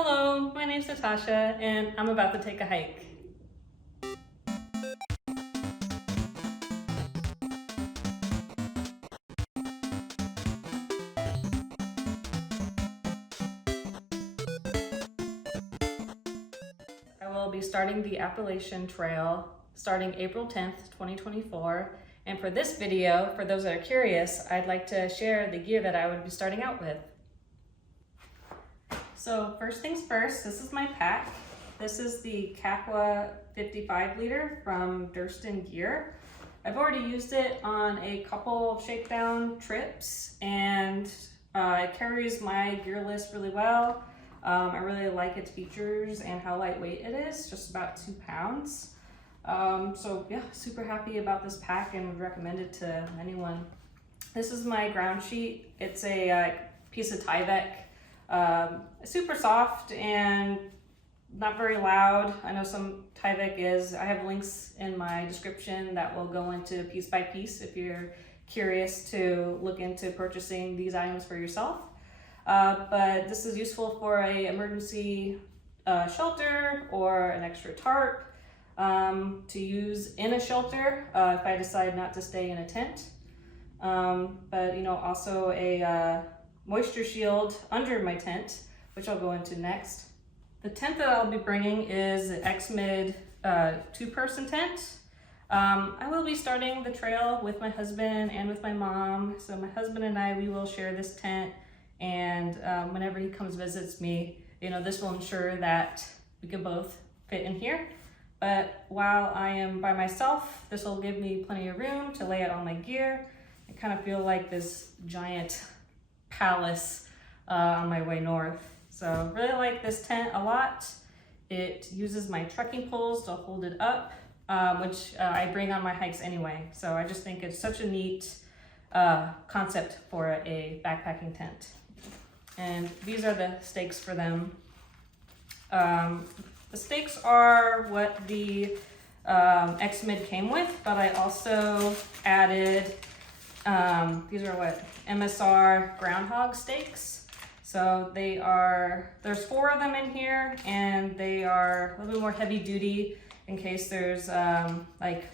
Hello, my name's Natasha and I'm about to take a hike. I will be starting the Appalachian Trail starting April 10th, 2024. And for this video, for those that are curious, I'd like to share the gear that I would be starting out with. So first things first, this is my pack. This is the Capua 55 liter from Durston Gear. I've already used it on a couple of shakedown trips and it carries my gear list really well. I really like its features and how lightweight it is, just about 2 pounds. So yeah, super happy about this pack and would recommend it to anyone. This is my ground sheet. It's a piece of Tyvek. Super soft and not very loud. I know some Tyvek is. I have links in my description that will go into piece by piece if you're curious to look into purchasing these items for yourself. But this is useful for a emergency shelter or an extra tarp to use in a shelter if I decide not to stay in a tent. But you know, also a moisture shield under my tent, which I'll go into next. The tent that I'll be bringing is the X-Mid 2-person tent. I will be starting the trail with my husband and with my mom. So my husband and I, we will share this tent, and whenever he comes visits me, you know, this will ensure that we can both fit in here. But while I am by myself, this will give me plenty of room to lay out all my gear. I kind of feel like this giant palace on my way north. So really like this tent a lot. It uses my trekking poles to hold it up, which I bring on my hikes anyway. So I just think it's such a neat concept for a backpacking tent. And these are the stakes for them. The stakes are what the X-Mid came with, but I also added, these are what, MSR groundhog stakes. So they are, there's 4 of them in here, and they are a little bit more heavy duty in case there's like,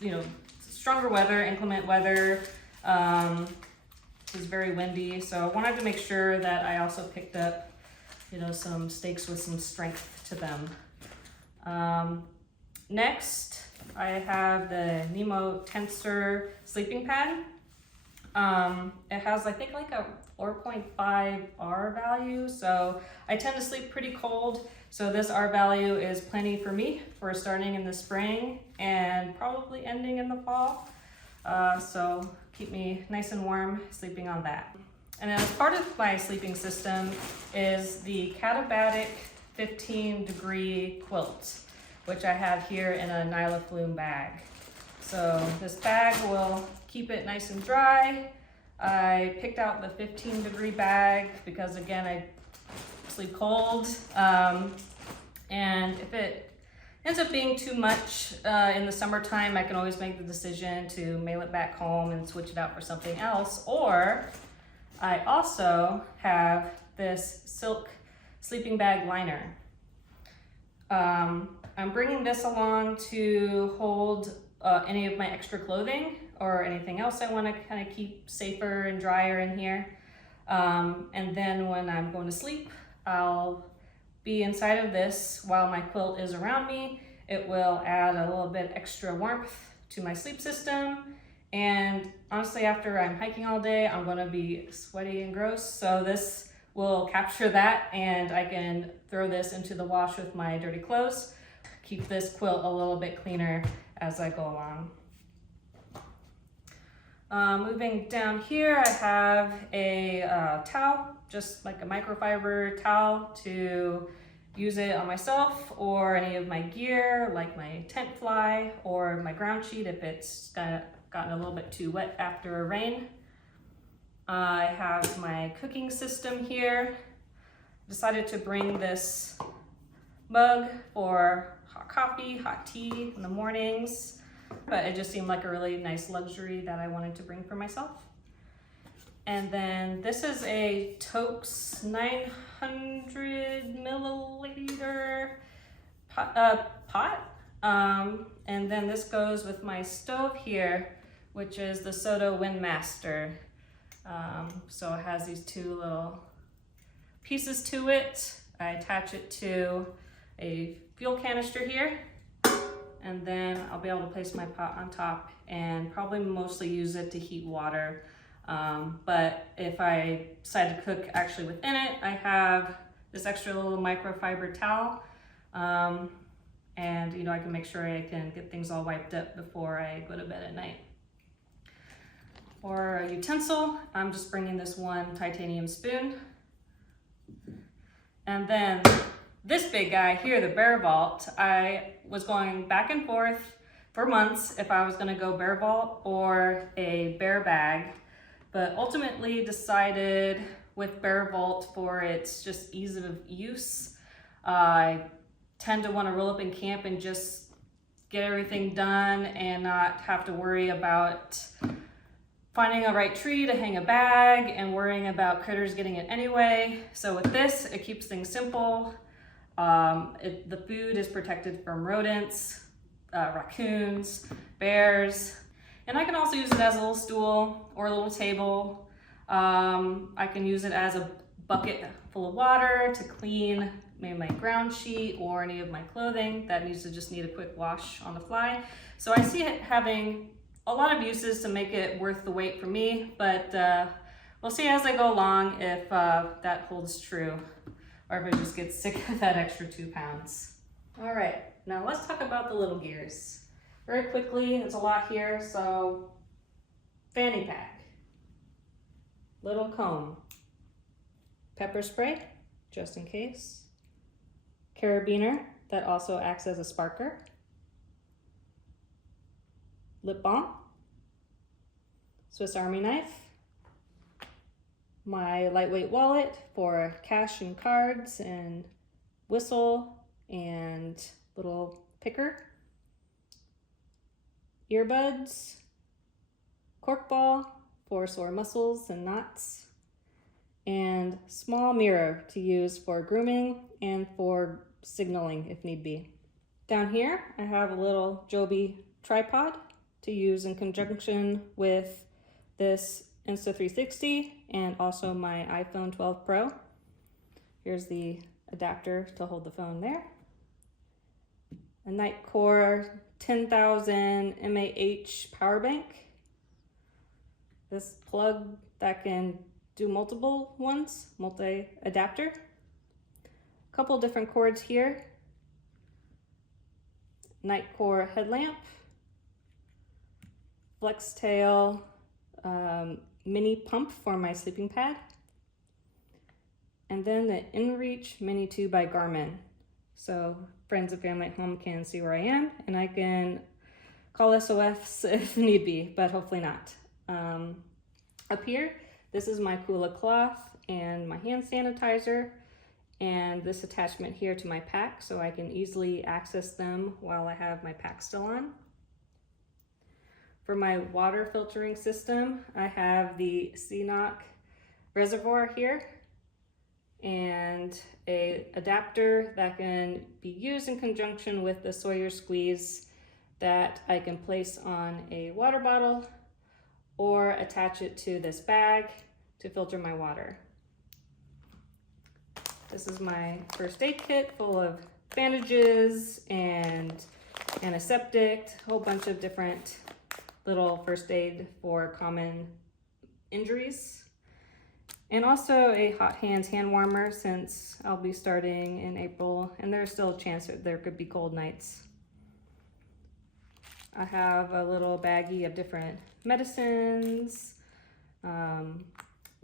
you know, stronger weather, inclement weather. It's very windy. So I wanted to make sure that I also picked up, you know, some stakes with some strength to them. Next, I have the Nemo Tensor sleeping pad. It has, I think, like a 4.5 R value, so I tend to sleep pretty cold, so this R value is plenty for me for starting in the spring and probably ending in the fall. So keep me nice and warm sleeping on that. And then as part of my sleeping system is the Catabatic 15-degree quilt, which I have here in a Nyla Flume bag. So this bag will keep it nice and dry. I picked out the 15-degree bag because, again, I sleep cold. And if it ends up being too much in the summertime, I can always make the decision to mail it back home and switch it out for something else. Or I also have this silk sleeping bag liner. I'm bringing this along to hold any of my extra clothing or anything else I want to kind of keep safer and drier in here. And then when I'm going to sleep, I'll be inside of this while my quilt is around me. It will add a little bit extra warmth to my sleep system. And honestly, after I'm hiking all day, I'm going to be sweaty and gross. So this will capture that, and I can throw this into the wash with my dirty clothes. Keep this quilt a little bit cleaner as I go along. Moving down here, I have a towel, just like a microfiber towel, to use it on myself or any of my gear, like my tent fly or my ground sheet if it's gotten a little bit too wet after a rain. I have my cooking system here. Decided to bring this mug for hot coffee, hot tea in the mornings. But it just seemed like a really nice luxury that I wanted to bring for myself. And then this is a Tokes 900 milliliter pot. And then this goes with my stove here, which is the Soto Windmaster. So it has these two little pieces to it. I attach it to a fuel canister here, and then I'll be able to place my pot on top and probably mostly use it to heat water. But if I decide to cook actually within it, I have this extra little microfiber towel. And I can make sure I can get things all wiped up before I go to bed at night. For a utensil, I'm just bringing this one titanium spoon. And then this big guy here, the Bear Vault, I was going back and forth for months if I was gonna go Bear Vault or a bear bag, but ultimately decided with Bear Vault for its just ease of use. I tend to want to roll up in camp and just get everything done and not have to worry about finding a right tree to hang a bag and worrying about critters getting it anyway. So with this, it keeps things simple. The food is protected from rodents, raccoons, bears, and I can also use it as a little stool or a little table. I can use it as a bucket full of water to clean maybe my ground sheet or any of my clothing that just need a quick wash on the fly. So I see it having a lot of uses to make it worth the wait for me, but we'll see as I go along if that holds true or if it just gets sick of that extra 2 pounds. All right, now let's talk about the little gears. Very quickly, it's a lot here, so fanny pack, little comb, pepper spray, just in case, carabiner that also acts as a sparker, lip balm, Swiss Army knife, my lightweight wallet for cash and cards and whistle and little picker, earbuds, cork ball for sore muscles and knots, and small mirror to use for grooming and for signaling if need be. Down here, I have a little Joby tripod to use in conjunction with this Insta360 and also my iPhone 12 Pro. Here's the adapter to hold the phone there. A Nightcore 10,000 mAh power bank. This plug that can do multiple ones, multi-adapter. A couple different cords here. Nightcore headlamp. Flex tail mini pump for my sleeping pad. And then the InReach Mini 2 by Garmin. So friends and family at home can see where I am, and I can call SOS if need be, but hopefully not. Up here, this is my Kula cloth and my hand sanitizer, and this attachment here to my pack so I can easily access them while I have my pack still on. For my water filtering system, I have the CNOC reservoir here and a adapter that can be used in conjunction with the Sawyer squeeze that I can place on a water bottle or attach it to this bag to filter my water. This is my first aid kit full of bandages and antiseptic, a whole bunch of different little first aid for common injuries. And also a hot hands hand warmer since I'll be starting in April and there's still a chance that there could be cold nights. I have a little baggie of different medicines,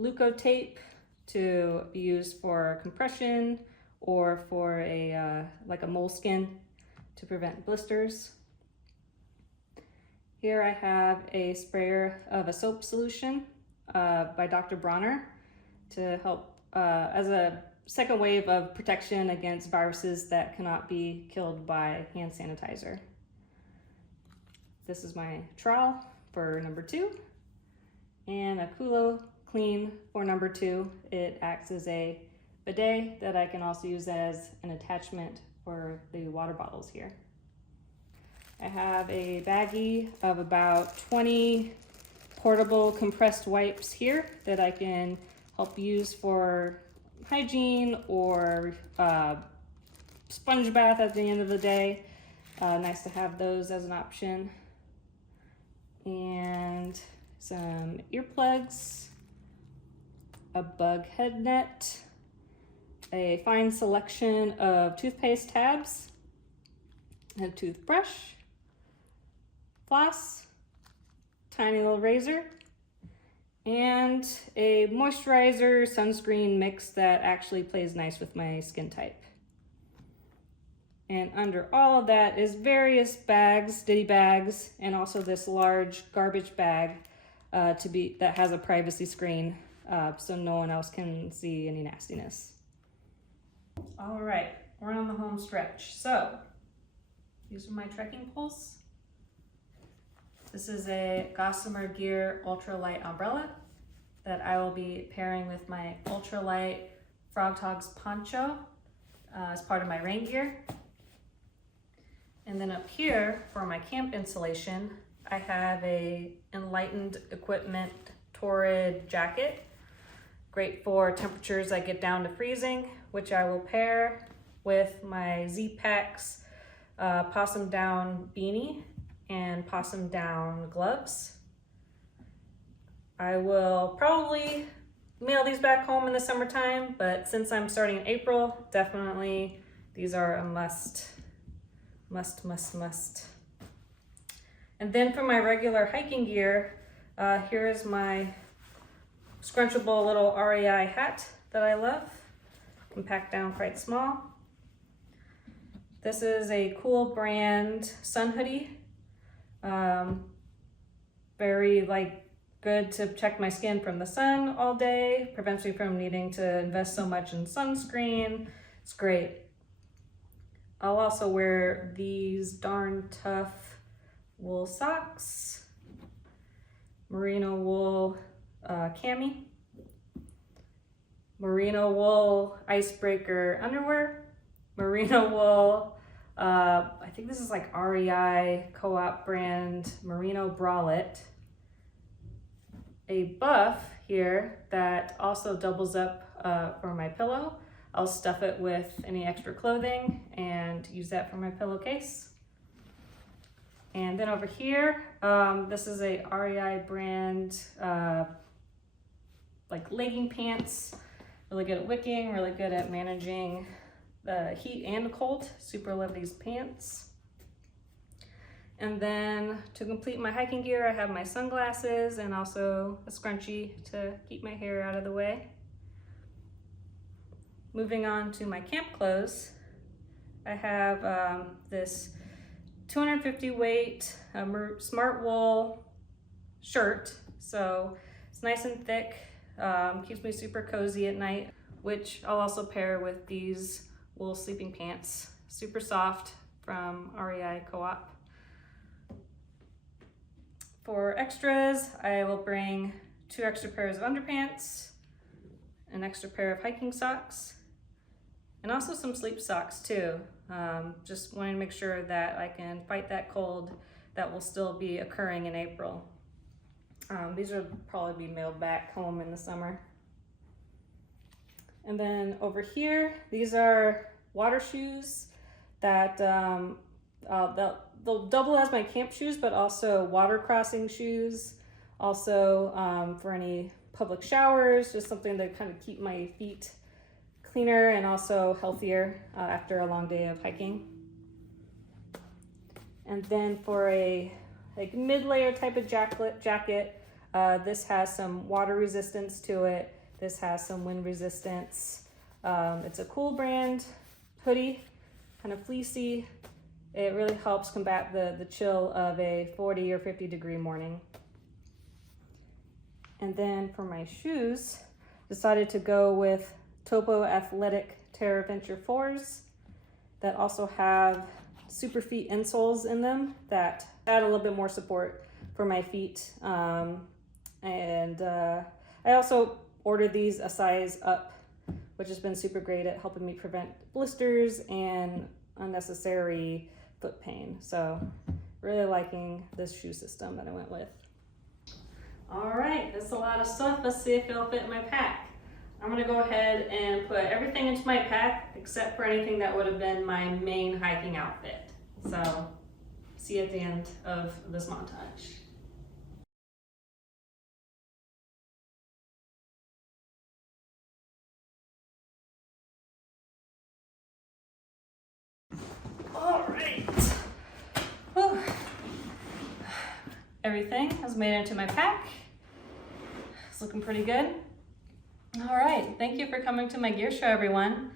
leukotape to be used for compression or for a like a moleskin to prevent blisters. Here I have a sprayer of a soap solution by Dr. Bronner to help as a second wave of protection against viruses that cannot be killed by hand sanitizer. This is my trowel for number 2 and a Kulo Clean for number 2. It acts as a bidet that I can also use as an attachment for the water bottles here. I have a baggie of about 20 portable compressed wipes here that I can help use for hygiene or sponge bath at the end of the day. Nice to have those as an option. And some earplugs, a bug head net, a fine selection of toothpaste tabs, a toothbrush, floss, tiny little razor, and a moisturizer sunscreen mix that actually plays nice with my skin type. And under all of that is various bags, ditty bags, and also this large garbage bag that has a privacy screen so no one else can see any nastiness. All right, we're on the home stretch. So these are my trekking poles. This is a Gossamer Gear ultralight umbrella that I will be pairing with my ultralight Frog Togs poncho as part of my rain gear. And then up here for my camp insulation, I have a Enlightened Equipment Torrid jacket. Great for temperatures that get down to freezing, which I will pair with my Z-Packs Possum Down beanie and Possum Down gloves. I will probably mail these back home in the summertime, but since I'm starting in April, definitely these are a must. And then for my regular hiking gear, here is my scrunchable little REI hat that I love. Can pack down quite small. This is a cool brand sun hoodie. Very good to protect my skin from the sun all day, prevents me from needing to invest so much in sunscreen. It's great. I'll also wear these darn tough wool socks, merino wool cami, merino wool icebreaker underwear, merino wool, I think this is like REI co-op brand merino bralette, a buff here that also doubles up for my pillow. I'll stuff it with any extra clothing and use that for my pillowcase. And then over here, this is a REI brand legging pants. Really good at wicking, really good at managing the heat and the cold. Super love these pants. And then to complete my hiking gear, I have my sunglasses and also a scrunchie to keep my hair out of the way. Moving on to my camp clothes, I have this 250 weight smart wool shirt. So it's nice and thick, keeps me super cozy at night, which I'll also pair with these wool sleeping pants. Super soft from REI Co-op. For extras, I will bring 2 extra pairs of underpants, an extra pair of hiking socks, and also some sleep socks too. Just wanting to make sure that I can fight that cold that will still be occurring in April. These will probably be mailed back home in the summer. And then over here, these are water shoes that they'll double as my camp shoes, but also water crossing shoes. Also for any public showers, just something to kind of keep my feet cleaner and also healthier after a long day of hiking. And then for a mid-layer type of jacket, this has some water resistance to it. This has some wind resistance. It's a cool brand hoodie, kind of fleecy. It really helps combat the chill of a 40 or 50 degree morning. And then for my shoes, decided to go with Topo Athletic Terra Venture 4s that also have super feet insoles in them that add a little bit more support for my feet. I also ordered these a size up, which has been super great at helping me prevent blisters and unnecessary foot pain. So really liking this shoe system that I went with. All right, that's a lot of stuff. Let's see if it'll fit in my pack. I'm gonna go ahead and put everything into my pack except for anything that would have been my main hiking outfit. So see you at the end of this montage. All right. Whew. Everything has made it into my pack. It's looking pretty good. All right, thank you for coming to my gear show, everyone.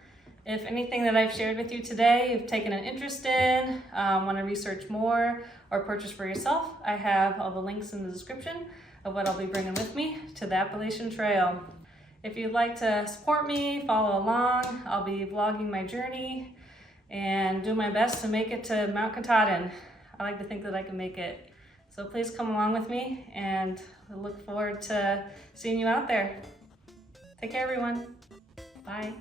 If anything that I've shared with you today you've taken an interest in, want to research more or purchase for yourself, I have all the links in the description of what I'll be bringing with me to the Appalachian Trail. If you'd like to support me, follow along, I'll be vlogging my journey and do my best to make it to Mount Katahdin. I like to think that I can make it. So please come along with me, and I look forward to seeing you out there. Take care, everyone. Bye.